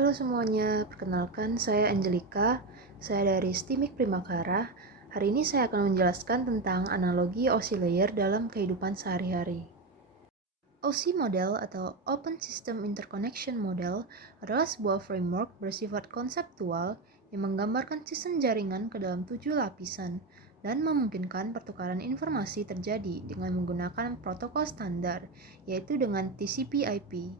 Halo semuanya, perkenalkan saya Angelika, saya dari STIMIK Primakara. Hari ini saya akan menjelaskan tentang analogi OSI layer dalam kehidupan sehari-hari. OSI Model atau Open System Interconnection Model adalah sebuah framework bersifat konseptual yang menggambarkan sistem jaringan ke dalam 7 lapisan dan memungkinkan pertukaran informasi terjadi dengan menggunakan protokol standar, yaitu dengan TCP/IP.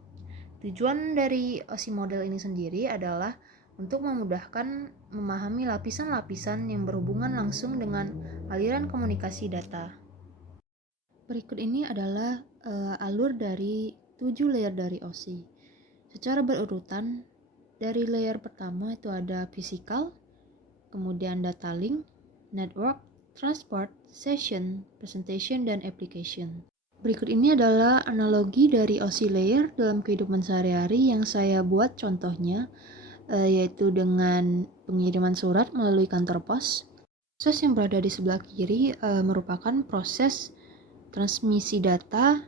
Tujuan dari OSI model ini sendiri adalah untuk memudahkan memahami lapisan-lapisan yang berhubungan langsung dengan aliran komunikasi data. Berikut ini adalah alur dari 7 layer dari OSI. Secara berurutan, dari layer pertama itu ada physical, kemudian data link, network, transport, session, presentation, dan application. Berikut ini adalah analogi dari OSI layer dalam kehidupan sehari-hari yang saya buat contohnya, yaitu dengan pengiriman surat melalui kantor pos. Proses yang berada di sebelah kiri merupakan proses transmisi data,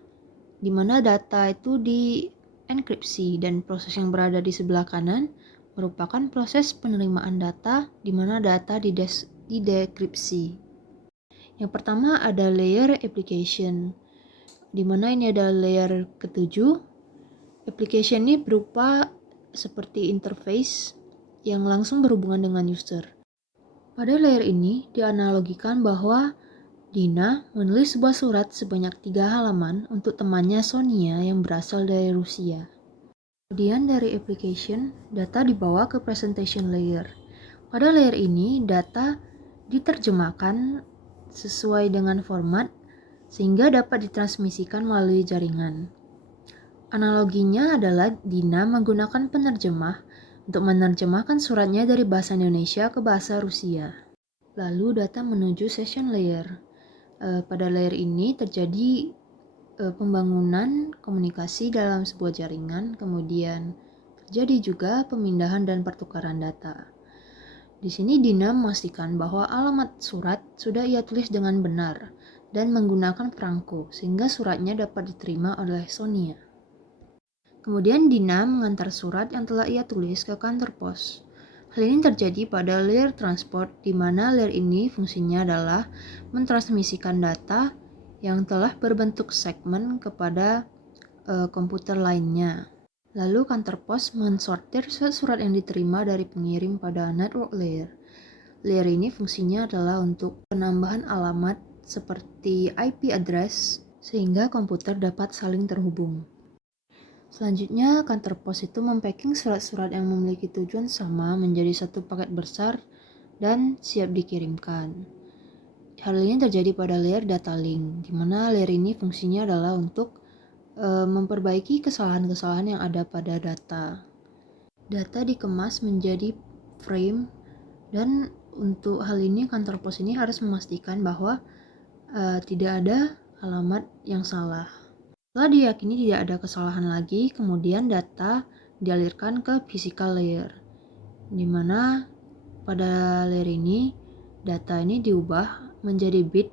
di mana data itu dienkripsi, dan proses yang berada di sebelah kanan merupakan proses penerimaan data, di mana data didekripsi. Yang pertama ada layer application, di mana ini adalah layer ketujuh. Application ini berupa seperti interface yang langsung berhubungan dengan user. Pada layer ini dianalogikan bahwa Dina menulis sebuah surat sebanyak 3 halaman untuk temannya Sonia yang berasal dari Rusia. Kemudian dari application, data dibawa ke presentation layer. Pada layer ini, data diterjemahkan sesuai dengan format sehingga dapat ditransmisikan melalui jaringan. Analoginya adalah Dina menggunakan penerjemah untuk menerjemahkan suratnya dari bahasa Indonesia ke bahasa Rusia. Lalu data menuju session layer. Pada layer ini terjadi pembangunan komunikasi dalam sebuah jaringan, kemudian terjadi juga pemindahan dan pertukaran data. Di sini Dina memastikan bahwa alamat surat sudah ia tulis dengan benar dan menggunakan perangko sehingga suratnya dapat diterima oleh Sonia. Kemudian Dina mengantar surat yang telah ia tulis ke kantor pos. Hal ini terjadi pada layer transport, di mana layer ini fungsinya adalah mentransmisikan data yang telah berbentuk segmen kepada komputer lainnya. Lalu kantor pos mensortir surat yang diterima dari pengirim pada network layer. Layer ini fungsinya adalah untuk penambahan alamat seperti IP address sehingga komputer dapat saling terhubung. Selanjutnya, kantor pos itu mempacking surat-surat yang memiliki tujuan sama menjadi satu paket besar dan siap dikirimkan. Hal ini terjadi pada layer data link, di mana layer ini fungsinya adalah untuk memperbaiki kesalahan-kesalahan yang ada pada data. Data dikemas menjadi frame, dan untuk hal ini kantor pos ini harus memastikan bahwa tidak ada alamat yang salah. Setelah diyakini tidak ada kesalahan lagi, kemudian data dialirkan ke physical layer, di mana pada layer ini data ini diubah menjadi bit.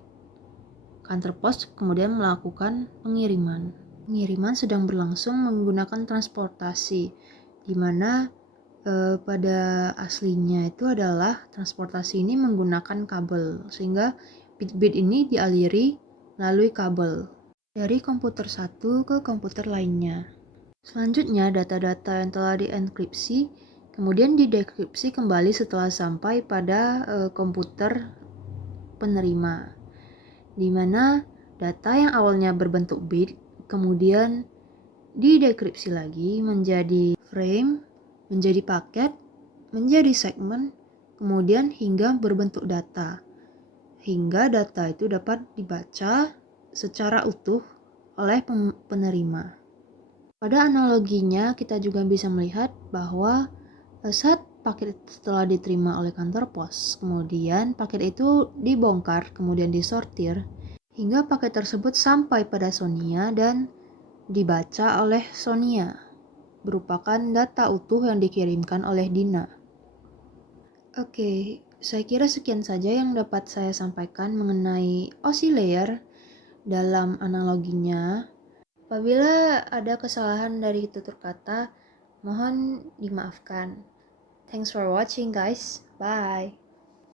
Kantor pos kemudian melakukan pengiriman. Pengiriman sedang berlangsung menggunakan transportasi, di mana pada aslinya itu adalah transportasi ini menggunakan kabel, sehingga bit-bit ini dialiri melalui kabel dari komputer satu ke komputer lainnya. Selanjutnya, data-data yang telah dienkripsi kemudian didekripsi kembali setelah sampai pada komputer penerima, di mana data yang awalnya berbentuk bit kemudian didekripsi lagi menjadi frame, menjadi paket, menjadi segmen, kemudian hingga berbentuk data. Hingga data itu dapat dibaca secara utuh oleh penerima. Pada analoginya, kita juga bisa melihat bahwa saat paket setelah diterima oleh kantor pos, kemudian paket itu dibongkar, kemudian disortir, hingga paket tersebut sampai pada Sonia dan dibaca oleh Sonia, merupakan data utuh yang dikirimkan oleh Dina. Oke, saya kira sekian saja yang dapat saya sampaikan mengenai OSI layer dalam analoginya. Apabila ada kesalahan dari tutur kata, Mohon dimaafkan. Thanks for watching guys. Bye.